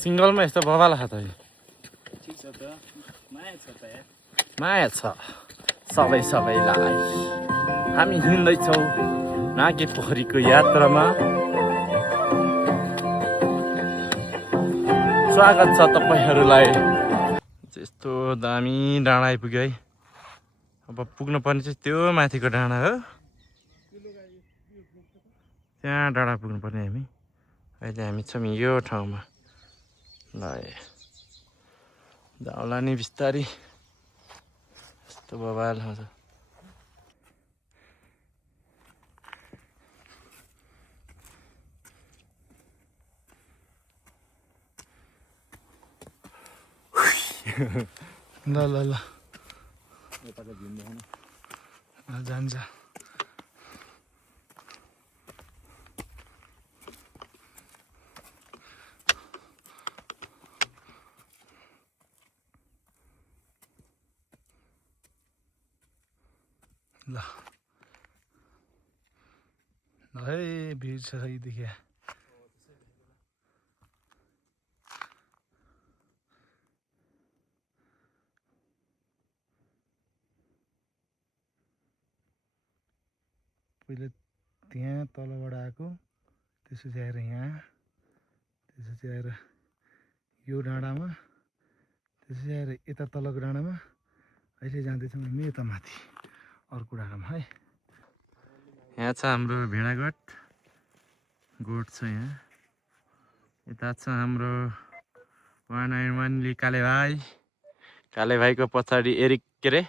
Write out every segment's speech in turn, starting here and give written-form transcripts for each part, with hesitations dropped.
सिङ्गलमा यस्तो बबाल छ त ठिक छ त माया छ त यार माया छ सबैलाई हामी हिँड्दैछौँ नागे पोखरीको यात्रामा स्वागत छ तपाईँहरूलाई यस्तो दामी डाँडा आइपुग्यो है अब पुग्नु पर्ने चाहिँ त्यो माथिको डाँडा हो त्यहाँ डाँडा पुग्नु पर्ने हामी अहिले हामी छौँ यो ठाउँमा ल जाउँला नि बिस्तारी यस्तो बबाल हुन्छ ल ल ल जान्छ ल है भिड छ यहीदेखि पहिले त्यहाँ तलबाट आएको त्यसपछि आएर यहाँ त्यसपछि आएर यो डाँडामा त्यसपछि आएर यता तलको डाँडामा अहिले जाँदैछौँ हामी यता माथि अर्को डाँडामा है यहाँ छ हाम्रो भेडागोठ गोठ छ यहाँ यता छ हाम्रो 191 काले भाइको पछाडि एरिक के अरे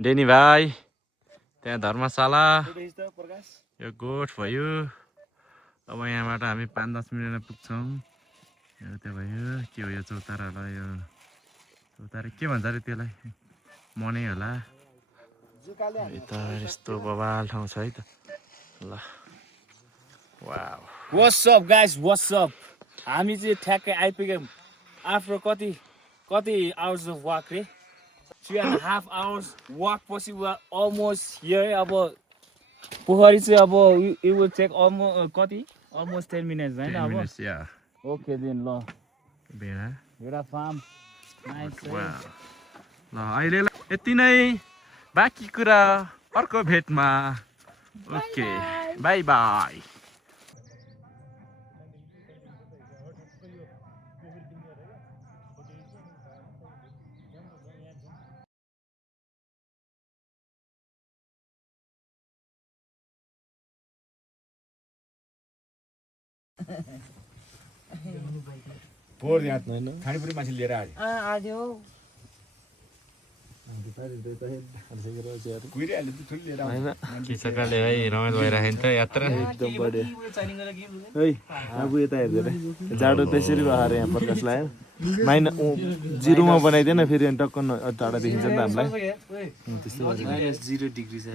डेनी भाइ त्यहाँ धर्मशाला यो गोठ भयो अब यहाँबाट हामी 5-10 मिनटमा पुग्छौँ त्यो भयो के हो यो चौतारालाई यो चौतारा के भन्छ अरे त्यसलाई मनै होला यता यस्तो बवाल ठाउँ छ है त ल wow what's up guys what's up हामी चाहिँ ठ्याक्कै आइपुग्यौँ आफ्टर कति आवर्स अफ वाक रे 3.5 hours वाक पछि अलमोस्ट हियर अब पोखरी चाहिँ अब you will take almost 10 minutes हैन अब ओके देन ल भेडा फार्म नाइस ल अहिले यति नै बाँकी कुरा अर्को भेटमा ओके बाई बाई पोहोर यहाँ खानेपुरी मान्छे लिएर आयो कृषकले है रमाइलो भइरहेको नि त यात्रा एकदम बढिया है आफू यता हेर्दैन जाडो त्यसरी बहार यहाँ प्रकाश लाग्यो -0 बनाइदिएन फेरि अनि टक्क टाढा देखिन्छ नि त हामीलाई त्यस्तो -0 डिग्री छ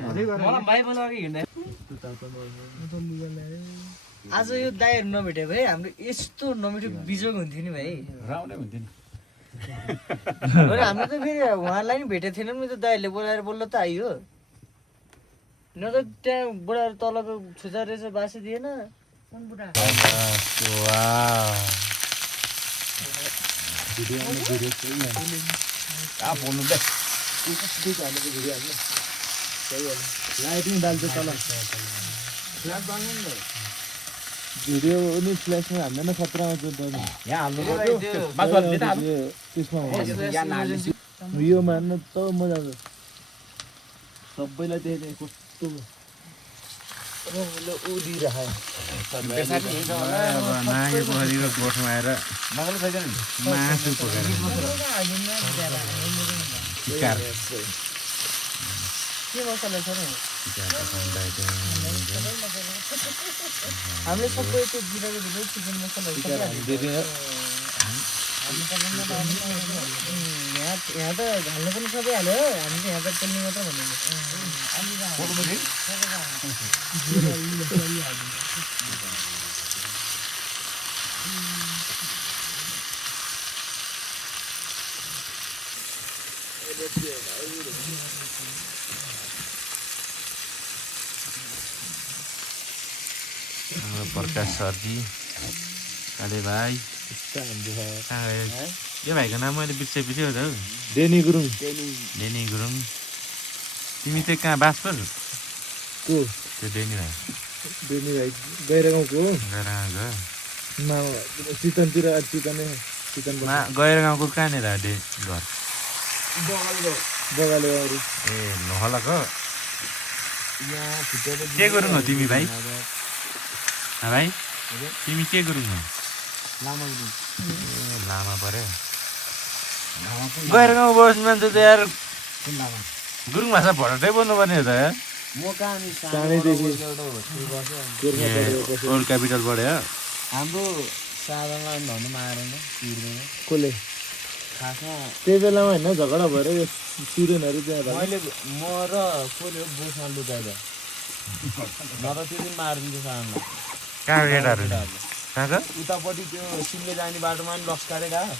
आज यो दाइहरू नभेटे भए हाम्रो यस्तो नमिठो बिजोग हुन्थ्यो नि भाइ राउने हुन्थ्यो नि हाम्रो त फेरि उहाँलाई नि भेटेको थिएन नि त दाइहरूले बोलाएर बोल्न त आइयो न त त्यहाँ बुढाहरू तलको छुचा रहेछ बासी दिएन भिडियो नि फ्ल्यासमा हाल्दैन खतरामा जोड्दैन यहाँ हाल्नु त्यसमा यो मान्न त मजा आउँछ सबैलाई देख्ने कस्तो नागे पोखरीको गोठमा आएर मासु पकाएर के मसला छ हामीले सबै त्यो जिराको भिडियो चिकन मसला यहाँ त हाल्नु पनि सबै हाल्यो हामी चाहिँ यहाँ त पोल्ने मात्र भन्नु प्रकाश सरजी काले भाइ यो भाइको नाम मैले बिर्सेपछि हो त हौ डेनी गुरुङ डेनी गुरुङ तिमी चाहिँ कहाँ बाँसपुर को त्यो डेनी भाइ डेनी भाइ गएर गाउँको हो गएर चितनतिर चितनै चितन गएर गाउँको कहाँनिर घर बगाले गाउँहरू ए नहलाको के गुरुङ हो तिमी भाइ भाइ तिमी के गुरुङ हो लामा पर्यो गएर गाउँ बस्नु मान्छे त यार गुरुङ भाषा भटाटै बोल्नुपर्ने हो त यार ओल्ड क्यापिटल पढ्यो हाम्रो साधारण भन्नु मारेन चिर्दैन कसले खासमा त्यही बेलामा होइन झगडा भएर यो सिरेनहरू त्यहाँ मैले म र कसले बोसमा लुकाएर न त त्यो दिन मारिदिन्छ सानो कहाँ केटाहरू कहाँको उतापट्टि त्यो सिङ्गे जाने बाटोमा पनि लस्कारे गयो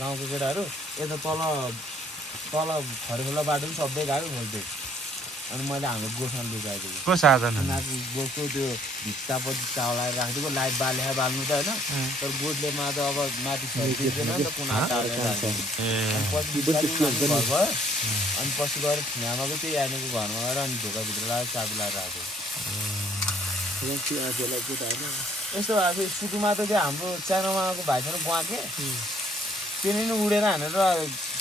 गाउँको केटाहरू यता तल तल खरेखोला बाटो पनि सबै गयो खोज्दै अनि मैले हाम्रो गोठमा लुकाइदिएको को साधन माथि गोठको त्यो भित्तापट्टि चाउलाएर राखिदिएको लाइट बालेर बाल्नु त होइन तर गोठले मा त अब माथि छरिदिँदैन नि त कुना टालेर राखिदिएको अनि पछि बिस्तारै माथि घर भयो अनि पछि गएर ठिङ्गामाको त्यही आनेको घरमा गएर अनि ढोकाभित्र लगाएर चाबी लगाएर राखेको यस्तो भएको सुकुमा त त्यो हाम्रो चाइनामाको भाइसँग गुवाके त्यसले नि उडेर हानेर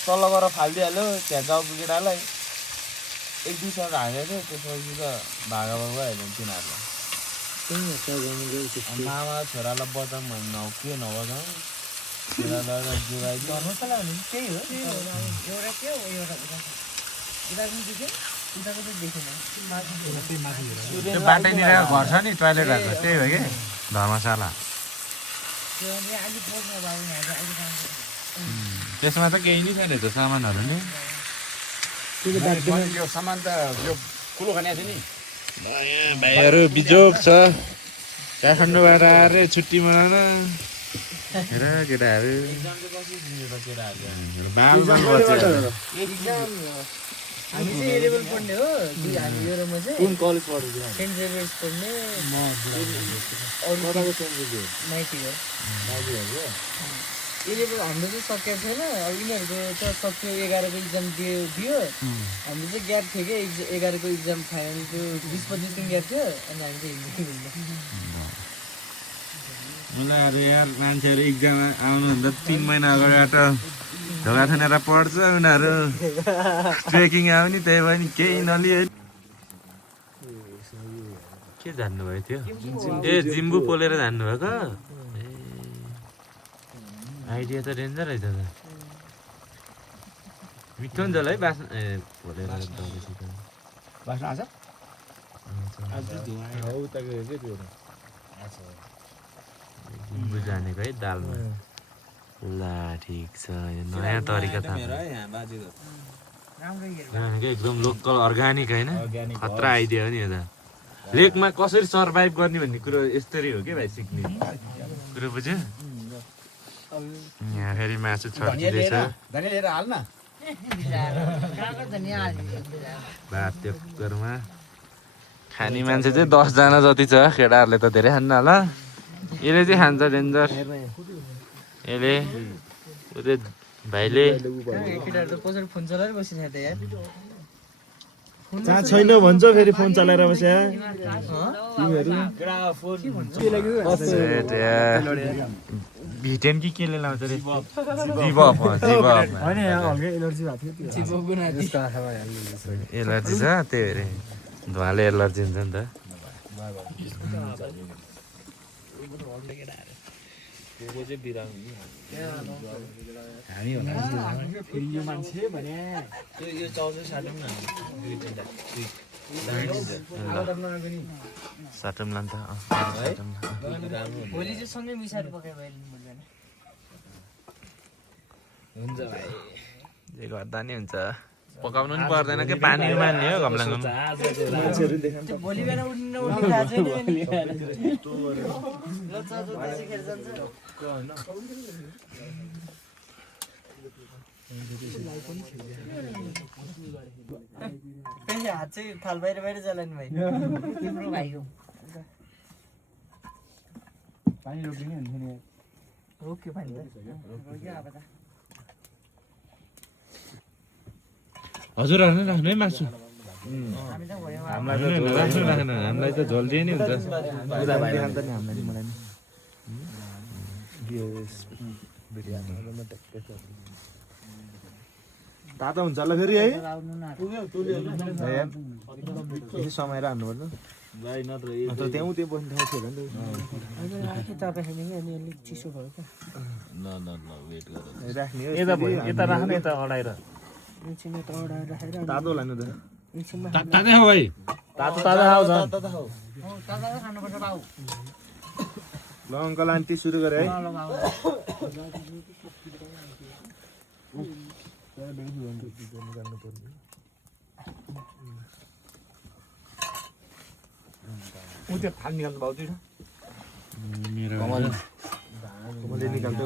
तल गएर फालिदिइहाल्यो त्यहाँ गाउँको केटालाई एक दुई साल हालेको थियो त्यसपछि त भागा भागा भइहाल्यो तिनीहरूलाई मामा छोरालाई बचाउँ भन्नु के नबचाउँ छोरालाई जोगाइदियो त्यही हो त्यो बाटैतिर घर छ नि टोइलेटहरूको त्यही हो कि धर्मशाला त्यसमा त केही नै छैन त सामानहरू नि यो सामान त यो कुलो खाने थियो नि भाइहरू बिजोग छ काठमाडौँबाट आएर छुट्टी मनाउन हेर केटाहरू हामी चाहिँ ए लेभल पढ्ने हो हामी यो र म चाहिँ कुन कलेज पढ्यो सेन्ट जेभियर्स पढ्ने नाइटी हो ए लेभल हाम्रो चाहिँ सकेको छैन अब यिनीहरूको त सक्यो 11को इक्जाम दियो हाम्रो चाहिँ ग्याप थियो कि 11को इक्जाम फाइनल त्यो 20-25 दिन ग्याप थियो अनि हामी चाहिँ मलाई अरू यार मान्छेहरू इक्जाम आउनुभन्दा 3 महिना अगाडिबाट ढोका थनेर पढ्छ उनीहरू ट्रेकिङ आउने त्यही भयो नि केही नलिए के जान्नुभयो त्यो ए जिम्बु पोलेर जान्नुभएको आइडिया त डेन्जर रहेछ त मिठो हुन्छ होला है बाँच्नु ए पोलेर बाँच्न आउँछ जिम्बु जानेको है दालमा ल ठिक छ यो नयाँ तरिका थाहा एकदम लोकल अर्ग्यानिक होइन खतरा आइडिया हो नि यो त लेकमा कसरी सर्भाइभ गर्ने भन्ने कुरो यस्तरी हो कि भाइ सिक्ने कुरो बुझ्यो यहाँ फेरि मासु छर्किँदैछ भात त्यो कुकरमा खाने मान्छे चाहिँ 10 जना जति छ केटाहरूले त धेरै खान्न होला यसले चाहिँ खान्छ डेन्जर यसले उतै भाइले केटाहरू त कसरी फोन चलाएर बसिरहेको त यार जहाँ छैन भन्छ फेरि फोन चलाएर बस्या भिटेन कि केले लाउँछ रे एलर्जी छ त्यही भएर धुवाले एलर्जी हुन्छ नि त यो चाउचाउ साटौँ न साटौँला नि त भोलि चाहिँ सँगै मिसाएर पकायो भने हुन्छ भाइ जे गर्दा नि हुन्छ पकाउनु पनि पर्दैन कि पानी मान्ने हो घम्लाङ भोलि बिहान उठ्नु थाहा छैन हात चाहिँ थाल बाहिर बाहिर चलाउने भाइ तिम्रो भाइको पानी रोकिने हुन्थ्यो नि हजुरहरूले राख्नु है मासु हामीलाई त झोल दिए नि हुन्छ तातो हुन्छ होला फेरि है यसो समाएर हान्नुपर्छ नत्र त्यहाँ त्यो बस्ने ठाउँ थियो नि राख्ने हो यता राख्नु यता अडाएर तातो होला नि त तातै हो भाइ तातो ताजा खाऊ झन् ल अङ्कल आन्टी सुरु गरे है त्यो थाल निकाल्नु भाउ दुईटा कमलले निकाल्छ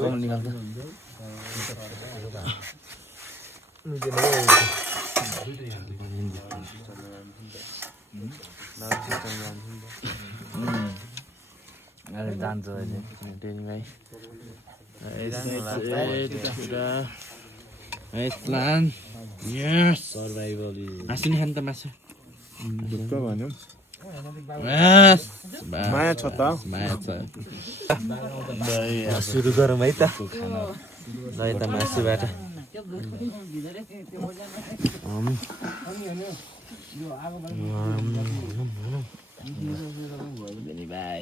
जान्छ अहिले मासु नि खानु त मासु ढुक्क भन्यो माया माया छ त छ सुरु गरौँ है त ल त मासुबाट भाइ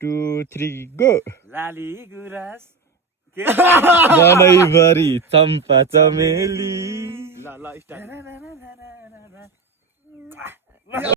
to three go Lali Guras जनैभरि चम्पा चमेली ल ल स्टार्ट